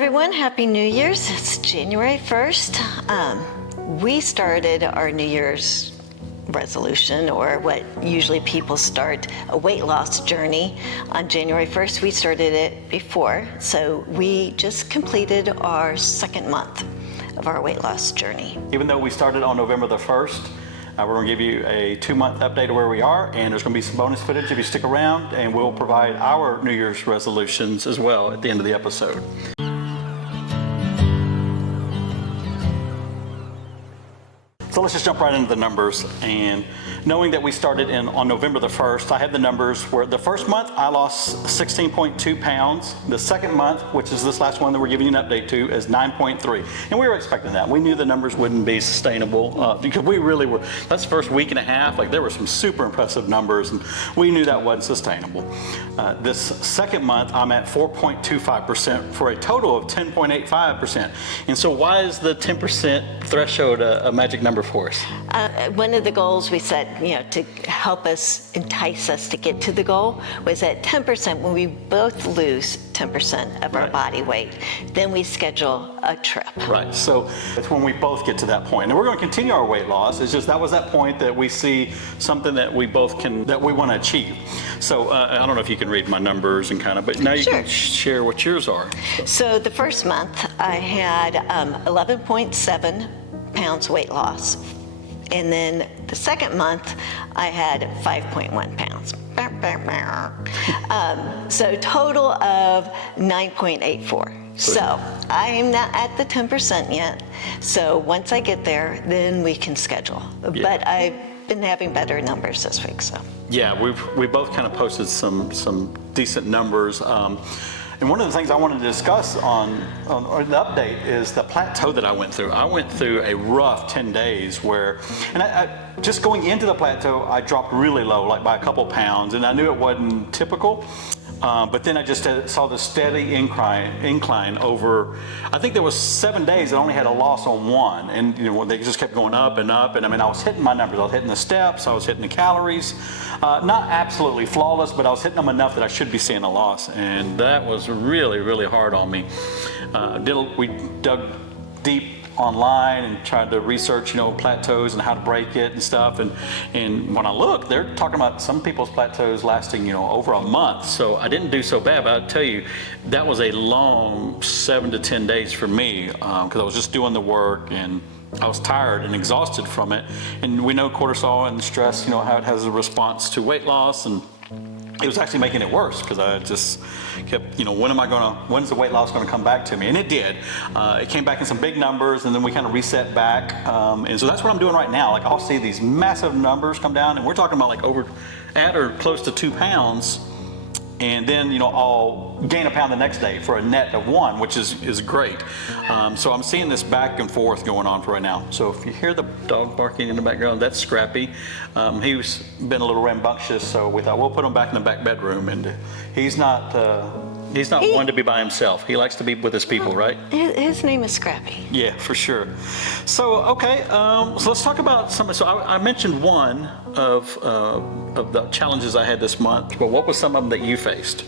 Everyone, Happy New Year's. It's January 1st. We started our New Year's resolution, or what usually people start, a weight loss journey on January 1st. We started it before, so we just completed our second month of our weight loss journey. Even though we started on November the 1st, we're going to give you a 2-month update of where we are, and there's going to be some bonus footage if you stick around, and we'll provide our New Year's resolutions as well at the end of the episode. So let's just jump right into the numbers. And knowing that we started on November the 1st, I have the numbers where the first month I lost 16.2 pounds. The second month, which is this last one that we're giving you an update to, is 9.3. And we were expecting that. We knew the numbers wouldn't be sustainable because we really were. That's the first week and a half. Like, there were some super impressive numbers, and we knew that wasn't sustainable. This second month, I'm at 4.25% for a total of 10.85%. And so why is the 10% threshold a magic number for us? One of the goals we set, to help us, entice us to get to the goal, was at 10%. When we both lose 10% of our body weight, then we schedule a trip. Right. So it's when we both get to that point. And we're going to continue our weight loss. It's just that was that point that we see something that we both that we want to achieve. So I don't know if you can read my numbers and but now you can share what yours are. So the first month I had 11.7 pounds weight loss. And then the second month, I had 5.1 pounds. So total of 9.84. So I'm not at the 10% yet. So once I get there, then we can schedule. Yeah. But I've been having better numbers this week, so. Yeah, we both kind of posted some decent numbers. And one of the things I wanted to discuss on the update is the plateau that I went through. I went through a rough 10 days where, and I just going into the plateau, I dropped really low, like by a couple pounds, and I knew it wasn't typical. But then I just saw the steady incline over, I think there was 7 days that only had a loss on one. And they just kept going up and up. And I mean, I was hitting my numbers. I was hitting the steps. I was hitting the calories. Not absolutely flawless, but I was hitting them enough that I should be seeing a loss. And that was really, really hard on me. We dug deep online and tried to research, plateaus and how to break it and stuff. And when I look, they're talking about some people's plateaus lasting, over a month. So I didn't do so bad, but I'll tell you, that was a long 7 to 10 days for me because I was just doing the work and I was tired and exhausted from it. And we know cortisol and stress, how it has a response to weight loss, and it was actually making it worse because I just kept, when's the weight loss going to come back to me? And it did. It came back in some big numbers, and then we kind of reset back. And so that's what I'm doing right now. Like, I'll see these massive numbers come down, and we're talking about like over at or close to 2 pounds. And then, I'll gain a pound the next day for a net of 1, which is great. So I'm seeing this back and forth going on for right now. So if you hear the dog barking in the background, that's Scrappy. He's been a little rambunctious, so we thought we'll put him back in the back bedroom. And he's not one to be by himself. He likes to be with his people, right? His name is Scrappy. Yeah, for sure. So, okay, so let's talk about some. So I mentioned one of the challenges I had this month. Well, what was some of them that you faced?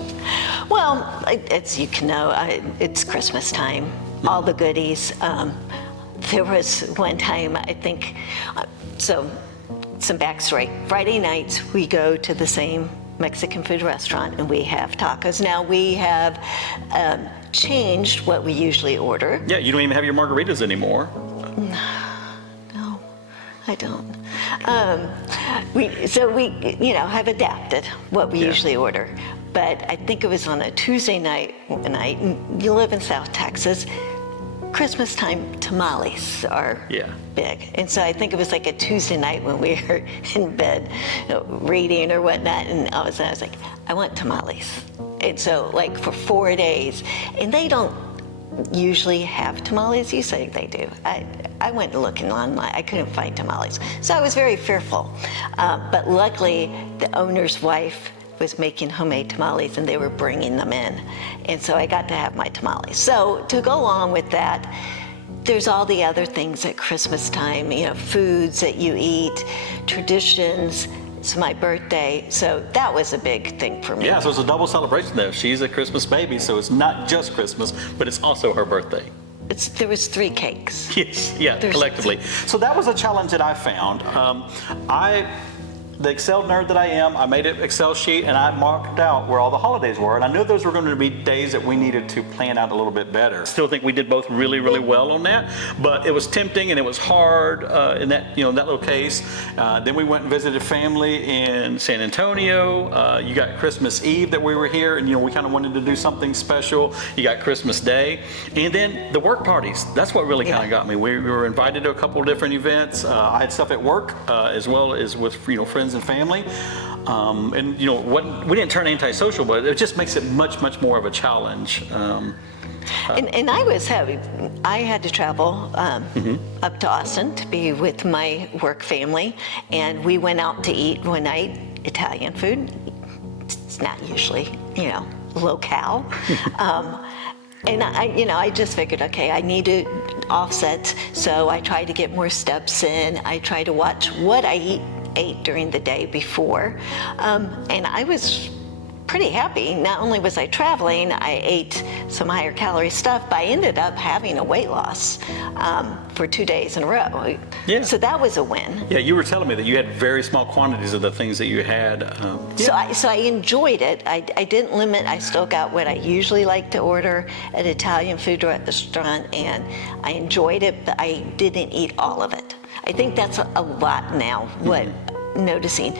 Well, as you can know, it's Christmas time. All the goodies. There was one time, I think, so some backstory. Friday nights, we go to the same Mexican food restaurant and we have tacos. Now we have changed what we usually order. Yeah, you don't even have your margaritas anymore. No, I don't. We have adapted what we usually order. But I think it was on a Tuesday night, and you live in South Texas, Christmas time tamales are big. And so I think it was like a Tuesday night when we were in bed reading or whatnot, and all of a sudden I was like, I want tamales. And so like for 4 days, and they don't usually have tamales. You say they do. I went looking online. I couldn't find tamales. So I was very fearful. But luckily, the owner's wife was making homemade tamales, and they were bringing them in. And so I got to have my tamales. So to go along with that, there's all the other things at Christmas time, foods that you eat, traditions, it's my birthday, so that was a big thing for me. Yeah, so it's a double celebration there. She's a Christmas baby, so it's not just Christmas, but it's also her birthday. There was 3 cakes. Yes, yeah, There's- collectively. So that was a challenge that I found. The Excel nerd that I am, I made an Excel sheet and I marked out where all the holidays were. And I knew those were going to be days that we needed to plan out a little bit better. Still think we did both really, really well on that. But it was tempting and it was hard in that, that little case. Then we went and visited family in San Antonio. You got Christmas Eve that we were here, and we kind of wanted to do something special. You got Christmas Day, and then the work parties. That's what really kind of got me. We were invited to a couple of different events. I had stuff at work as well as with friends and family. We didn't turn antisocial, but it just makes it much, much more of a challenge. And I had to travel up to Austin to be with my work family, and we went out to eat one night, Italian food. It's not usually, locale. And I just figured, okay, I need to offset, so I tried to get more steps in. I tried to watch what I ate during the day before, and I was pretty happy. Not only was I traveling, I ate some higher calorie stuff, but I ended up having a weight loss for 2 days in a row. Yeah. So that was a win. Yeah, you were telling me that you had very small quantities of the things that you had. So I enjoyed it. I didn't limit. I still got what I usually like to order at Italian food restaurant, and I enjoyed it, but I didn't eat all of it. I think that's a lot now, noticing,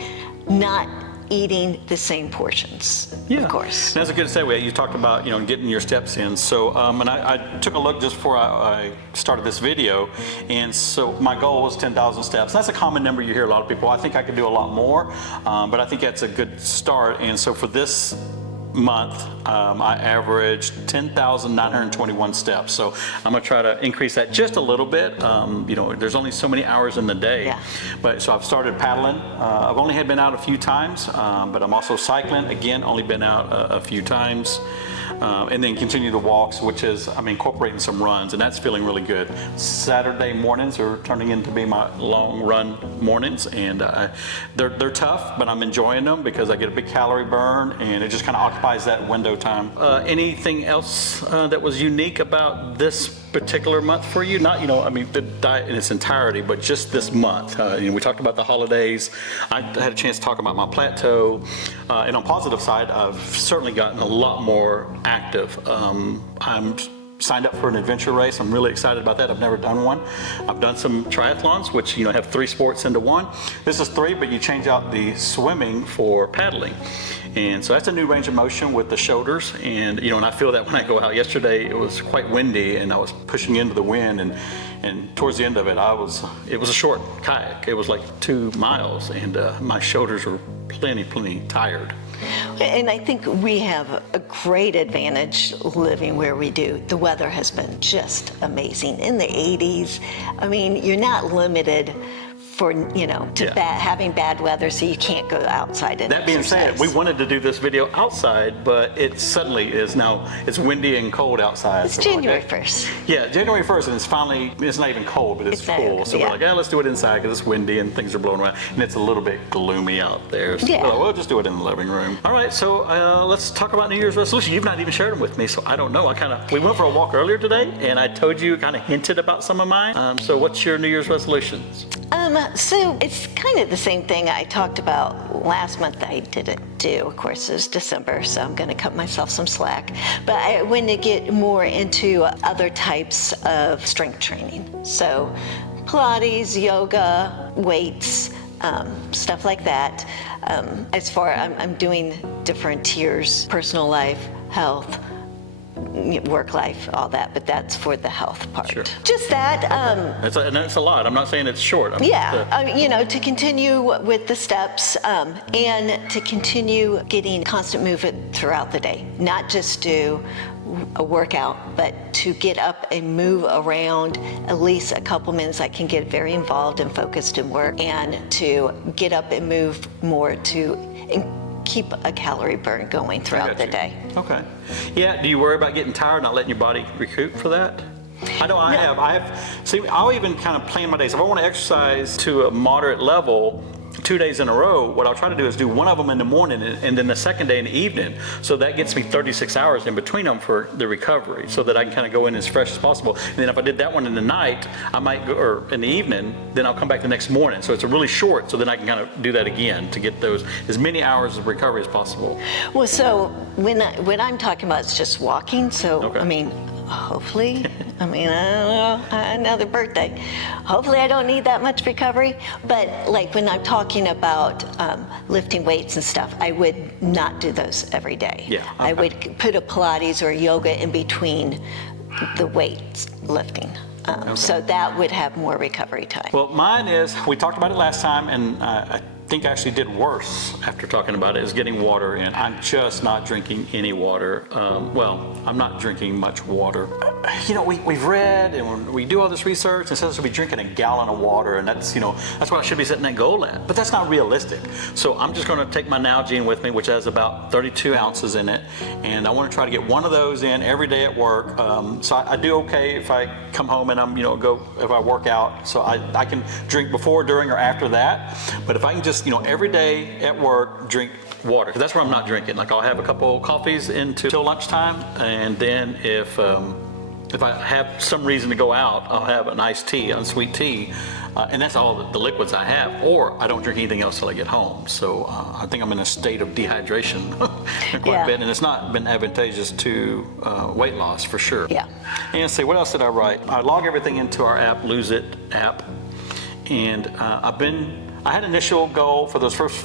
not eating the same portions, of course. That's a good segue. You talked about, getting your steps in. So, and I took a look just before I started this video, and so my goal was 10,000 steps. That's a common number you hear a lot of people. I think I could do a lot more, but I think that's a good start. And so for this month, I averaged 10,921 steps. So I'm gonna try to increase that just a little bit. There's only so many hours in the day. Yeah. But so I've started paddling. I've only been out a few times, but I'm also cycling. Again, only been out a few times. And then continue the walks, which is, I'm incorporating some runs, and that's feeling really good. Saturday mornings are turning into be my long run mornings, and they're tough, but I'm enjoying them because I get a big calorie burn, and it just kind of occupies that window time. Anything else that was unique about this particular month for you? Not, the diet in its entirety, but just this month. We talked about the holidays. I had a chance to talk about my plateau. And on the positive side, I've certainly gotten a lot more active. I'm signed up for an adventure race. I'm really excited about that. I've never done one. I've done some triathlons, which, have 3 sports into one. This is 3, but you change out the swimming for paddling. And so that's a new range of motion with the shoulders. And, and I feel that when I go out. Yesterday, it was quite windy and I was pushing into the wind, and towards the end of it, it was a short kayak. It was like 2 miles, and my shoulders were plenty tired. And I think we have a great advantage living where we do. The weather has been just amazing. In the 80s, you're not limited for, having bad weather, so you can't go outside and That being said, we wanted to do this video outside, but it suddenly is now, it's windy and cold outside. It's January 1st. Yeah, January 1st, and it's not even cold, but it's cool. So we're like, let's do it inside because it's windy and things are blowing around, and it's a little bit gloomy out there. So we'll just do it in the living room. All right, so let's talk about New Year's resolution. You've not even shared them with me, so I don't know. We went for a walk earlier today, and I told you, kind of hinted about some of mine. So what's your New Year's resolutions? So it's kind of the same thing I talked about last month. I didn't do, of course, it was December, so I'm going to cut myself some slack. But I want to get more into other types of strength training. So Pilates, yoga, weights, stuff like that. I'm doing different tiers: personal life, health, work life, all that, but that's for the health part. Sure. Just that. And that's a lot. I'm not saying it's short. To continue with the steps and to continue getting constant movement throughout the day, not just do a workout, but to get up and move around at least a couple minutes. I can get very involved and focused in work, and to get up and move more to keep a calorie burn going throughout the day. Okay. Yeah, do you worry about getting tired, not letting your body recoup for that? I know I have. I'll even kind of plan my days. If I want to exercise to a moderate level, 2 days in a row, what I'll try to do is do one of them in the morning and then the second day in the evening. So that gets me 36 hours in between them for the recovery, so that I can kind of go in as fresh as possible. And then if I did that one in the night, I might go, or in the evening, then I'll come back the next morning. So it's a really short, so then I can kind of do that again to get those as many hours of recovery as possible. Well, so when I'm talking about, it's just walking. So Okay. I mean, hopefully, I don't know, another birthday. Hopefully I don't need that much recovery. But like when I'm talking about lifting weights and stuff, I would not do those every day. Yeah, I okay. would put a Pilates or yoga in between the weights lifting. So that would have more recovery time. Well, mine is, we talked about it last time, and I think I actually did worse after talking about it, is getting water in. I'm just not drinking any water. Well, I'm not drinking much water. You know, we've read and we do all this research and says we'll be drinking a gallon of water, and that's, you know, that's what I should be setting that goal at. But that's not realistic. So I'm just going to take my Nalgene with me, which has about 32 ounces in it, and I want to try to get one of those in every day at work. So I do okay if I come home and I'm, you know, if I work out. So I can drink before, during, or after that. But if I can just, you know, every day at work, drink water. 'Cause that's where I'm not drinking. Like I'll have a couple coffees till lunchtime, and then if I have some reason to go out, I'll have an iced tea, unsweet tea, and that's all the liquids I have. Or I don't drink anything else till I get home. So I think I'm in a state of dehydration quite a bit, and it's not been advantageous to weight loss for sure. Yeah. And let's see, what else did I write? I log everything into our app, Lose It app, and I had an initial goal for those first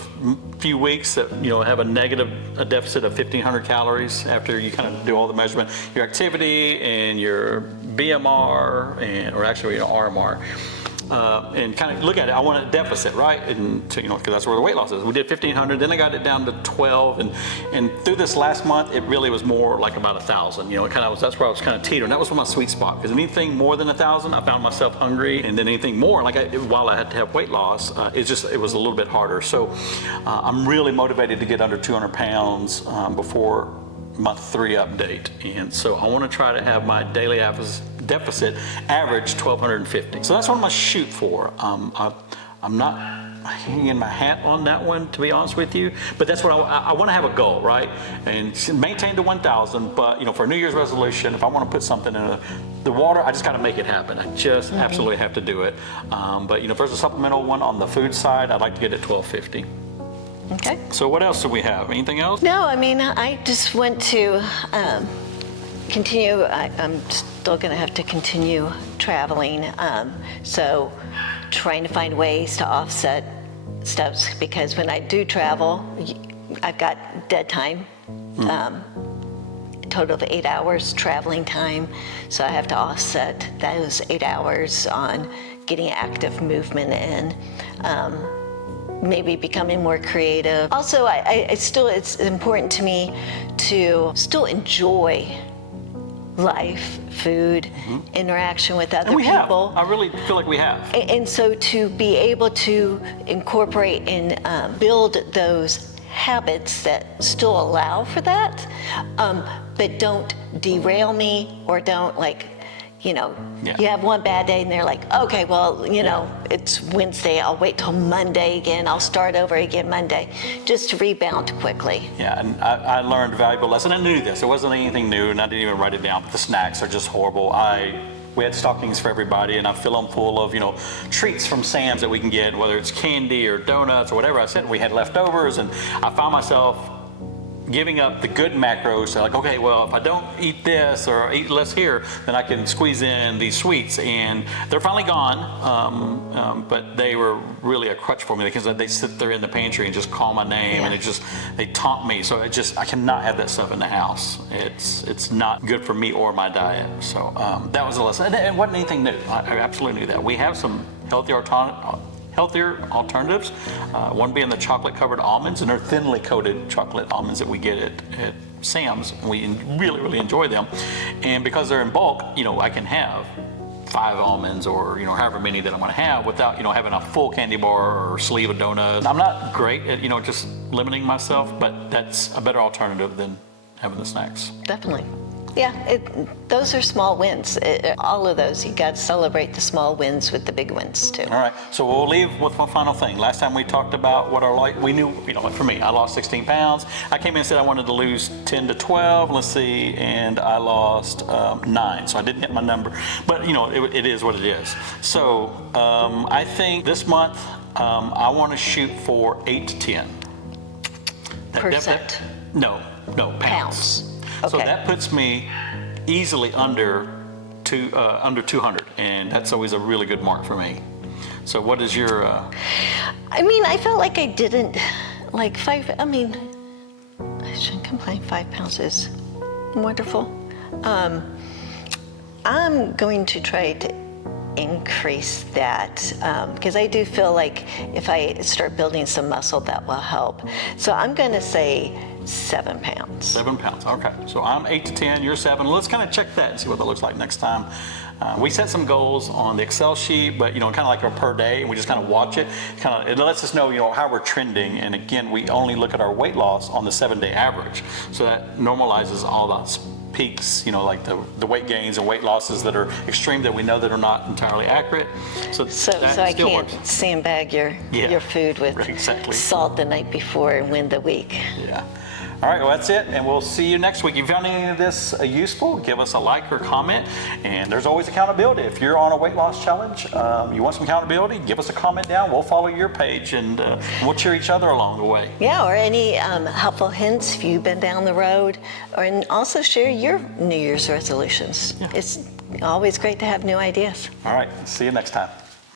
few weeks that, you know, have a deficit of 1,500 calories after you kind of do all the measurement, your activity and your BMR, or actually your RMR. And kind of look at it. I want a deficit, right? And to, you know, because that's where the weight loss is. We did 1,500, then I got it down to 12, and through this last month, it really was more like about 1,000. You know, it kind of was. That's where I was kind of teetering. That was my sweet spot. Because anything more than 1,000, I found myself hungry, and then anything more, like while I had to have weight loss, it was a little bit harder. So I'm really motivated to get under 200 pounds before month 3 update, and so I want to try to have my daily deficit average 1,250. So that's what I'm going to shoot for. I'm not hanging my hat on that one, to be honest with you, but that's what I want to have a goal, right? And maintain the 1,000. But, you know, for a New Year's resolution, if I want to put something in the water, I just got to make it happen. I just absolutely have to do it. But, you know, if there's a supplemental one on the food side, I'd like to get it 1,250. Okay. So what else do we have? Anything else? No, I mean, I just want to continue. I'm still going to have to continue traveling. So trying to find ways to offset steps, because when I do travel, I've got dead time. A total of 8 hours traveling time. So I have to offset those 8 hours on getting active movement in. Maybe becoming more creative. Also, it's important to me to still enjoy life, food, interaction with other And we people. have. I really feel like we have. And so to be able to incorporate and build those habits that still allow for that, but don't derail me, or don't, like, you know, you have one bad day and they're like, okay, well, you know, it's Wednesday, I'll wait till Monday again, I'll start over again Monday, just to rebound quickly. Yeah, and I learned a valuable lesson. I knew this. It wasn't anything new, and I didn't even write it down, but the snacks are just horrible. We had stockings for everybody, and I fill them full of, you know, treats from Sam's that we can get, whether it's candy or donuts or whatever. I said we had leftovers, and I found myself giving up the good macros. So like, okay, well, if I don't eat this or eat less here, then I can squeeze in these sweets, and they're finally gone. But they were really a crutch for me, because they sit there in the pantry and just call my name, and they taunt me. So I cannot have that stuff in the house. It's not good for me or my diet. So that was a lesson, and it wasn't anything new. I absolutely knew that. We have some healthier alternatives, one being the chocolate-covered almonds, and they're thinly coated chocolate almonds that we get at Sam's, and we really, really enjoy them. And because they're in bulk, you know, I can have 5 almonds, or, you know, however many that I want to have, without, you know, having a full candy bar or sleeve of donuts. I'm not great at, you know, just limiting myself, but that's a better alternative than having the snacks. Definitely. Yeah, those are small wins. All of those, you got to celebrate the small wins with the big wins too. All right, so we'll leave with one final thing. Last time we talked about what we knew, for me, I lost 16 pounds. I came in and said I wanted to lose 10 to 12, let's see, and I lost 9, so I didn't hit my number. But, it is what it is. So I think this month I want to shoot for 8 to 10. Percent? No, pounds. So Okay. that puts me easily under 200, and that's always a really good mark for me. So what is your... I mean, I felt like I didn't, like I shouldn't complain, 5 pounds is wonderful. I'm going to try to increase that because I do feel like if I start building some muscle, that will help. So I'm going to say 7 pounds. 7 pounds, okay. So I'm 8 to 10, you're 7. Let's kind of check that and see what that looks like next time. We set some goals on the Excel sheet, but kind of like a per day, and we just kind of watch it. It lets us know, how we're trending. And again, we only look at our weight loss on the 7-day average. So that normalizes all the peaks, like the weight gains and weight losses that are extreme that we know that are not entirely accurate. So I still can't works. sandbag your food with Exactly. salt the night before and win the week. Yeah. All right, well, that's it, and we'll see you next week. If you found any of this useful, give us a like or comment, and there's always accountability. If you're on a weight loss challenge, you want some accountability, give us a comment down. We'll follow your page, and we'll cheer each other along the way. Yeah, or any helpful hints if you've been down the road, and also share your New Year's resolutions. Yeah. It's always great to have new ideas. All right, see you next time.